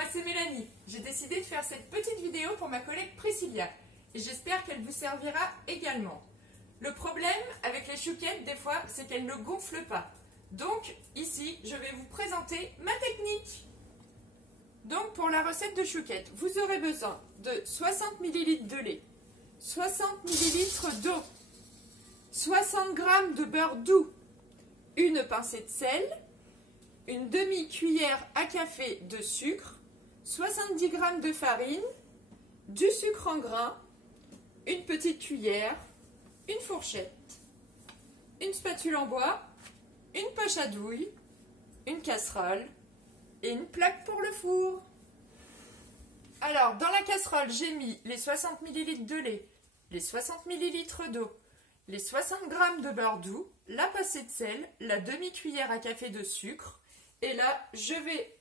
moi c'est Mélanie. J'ai décidé de faire cette petite vidéo pour ma collègue Priscilla et j'espère qu'elle vous servira également. Le problème avec les chouquettes des fois c'est qu'elles ne gonflent pas. Donc ici je vais vous présenter ma technique. Donc pour la recette de chouquettes, vous aurez besoin de 60 ml de lait, 60 ml d'eau, 60 g de beurre doux, une pincée de sel, une demi-cuillère à café de sucre, 70 g de farine, du sucre en grains, une petite cuillère, une fourchette, une spatule en bois, une poche à douille, une casserole et une plaque pour le four. Alors, dans la casserole, j'ai mis les 60 ml de lait, les 60 ml d'eau, les 60 g de beurre doux, la pincée de sel, la demi-cuillère à café de sucre. Et là, je vais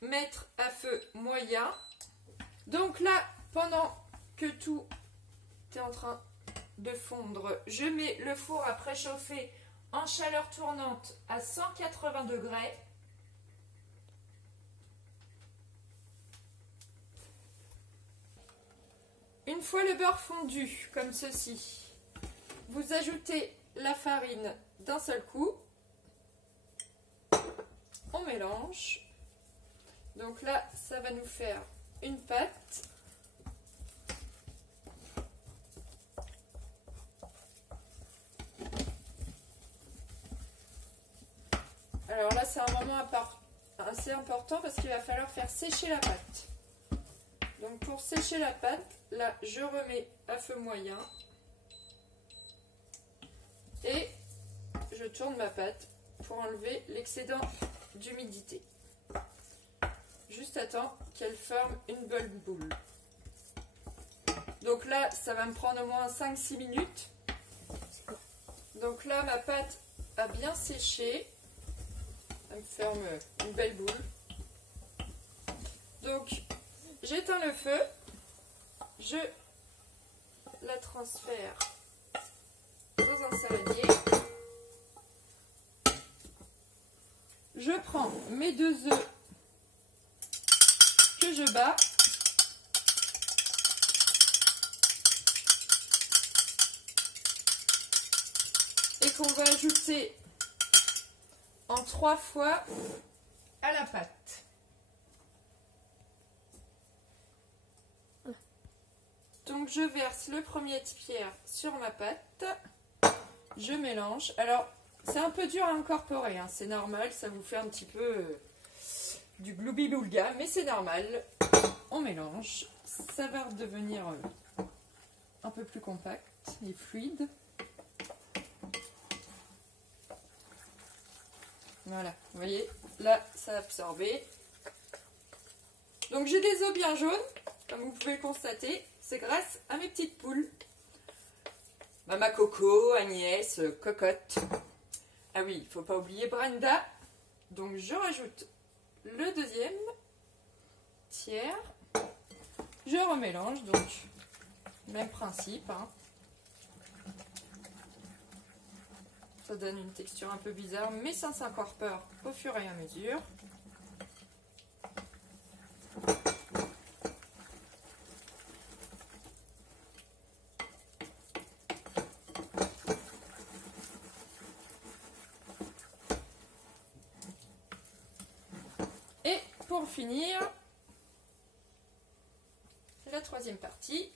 mettre à feu moyen. Donc là, pendant que tout est en train de fondre, je mets le four à préchauffer en chaleur tournante à 180 degrés. Une fois le beurre fondu, comme ceci, vous ajoutez la farine d'un seul coup. On mélange. Donc là, ça va nous faire une pâte. Alors là, c'est un moment assez important parce qu'il va falloir faire sécher la pâte. Donc pour sécher la pâte, là, je remets à feu moyen. Et je tourne ma pâte pour enlever l'excédent d'humidité. Juste à temps qu'elle forme une bonne boule. Donc là, ça va me prendre au moins 5-6 minutes. Donc là, ma pâte a bien séché. Elle me forme une belle boule. Donc, j'éteins le feu. Je la transfère dans un saladier. Je prends mes 2 œufs que je bats. Et qu'on va ajouter en 3 fois à la pâte. Donc je verse le premier tiers sur ma pâte. Je mélange. Alors, c'est un peu dur à incorporer, hein. C'est normal, ça vous fait un petit peu du gloubi-boulga, mais c'est normal. On mélange, ça va devenir un peu plus compact et fluide. Voilà, vous voyez, là, ça a absorbé. Donc j'ai des œufs bien jaunes, comme vous pouvez le constater, c'est grâce à mes petites poules. Mama Coco, Agnès, Cocotte. Ah oui, il ne faut pas oublier Brenda. Donc je rajoute le deuxième tiers. Je remélange, donc même principe. Hein. Ça donne une texture un peu bizarre, mais ça s'incorpore au fur et à mesure. Et pour finir, la troisième partie.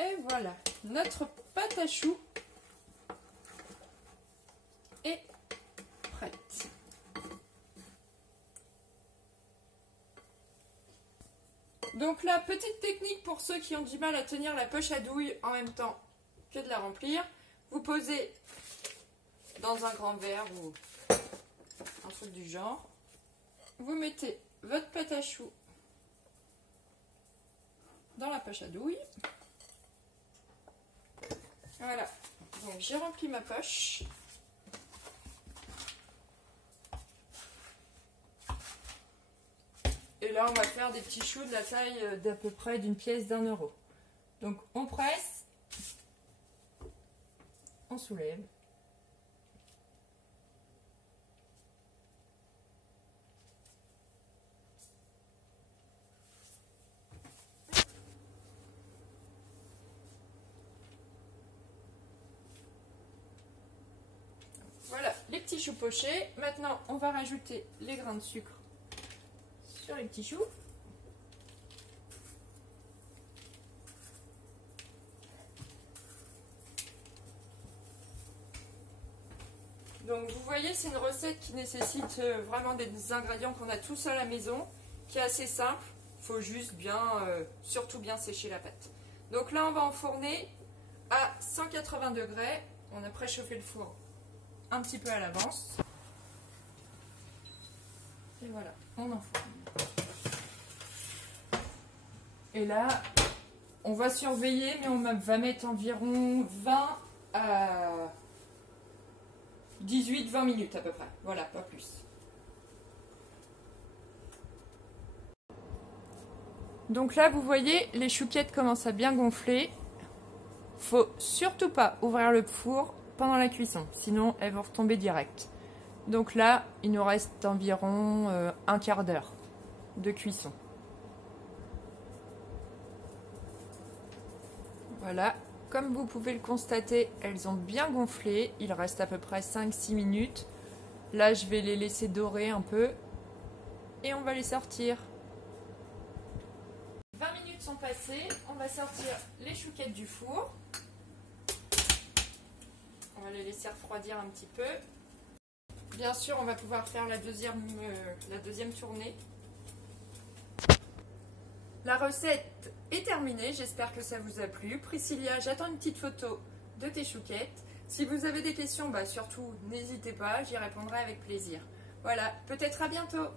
Et voilà, notre pâte à choux est prête. Donc la petite technique pour ceux qui ont du mal à tenir la poche à douille en même temps que de la remplir, vous posez dans un grand verre ou un truc du genre, vous mettez votre pâte à choux dans la poche à douille. Voilà, donc j'ai rempli ma poche. Et là, on va faire des petits choux de la taille d'à peu près d'une pièce d'1 euro. Donc, on presse, on soulève. Voilà, les petits choux pochés. Maintenant, on va rajouter les grains de sucre sur les petits choux. Donc vous voyez, c'est une recette qui nécessite vraiment des ingrédients qu'on a tous à la maison, qui est assez simple. Il faut juste bien, surtout bien sécher la pâte. Donc là, on va enfourner à 180 degrés. On a préchauffé le four un petit peu à l'avance. Et voilà, on enfourne. Et là, on va surveiller, mais on va mettre environ 20 à 18-20 minutes à peu près. Voilà, pas plus. Donc là, vous voyez, les chouquettes commencent à bien gonfler. Faut surtout pas ouvrir le four pendant la cuisson, sinon elles vont retomber direct. Donc là, il nous reste environ un quart d'heure de cuisson. Voilà, comme vous pouvez le constater, elles ont bien gonflé. Il reste à peu près 5-6 minutes. Là, je vais les laisser dorer un peu et on va les sortir. 20 minutes sont passées, on va sortir les chouquettes du four. On va les laisser refroidir un petit peu. Bien sûr, on va pouvoir faire la deuxième tournée. La recette est terminée, j'espère que ça vous a plu. Priscilla, j'attends une petite photo de tes chouquettes. Si vous avez des questions, surtout n'hésitez pas, j'y répondrai avec plaisir. Voilà, peut-être à bientôt.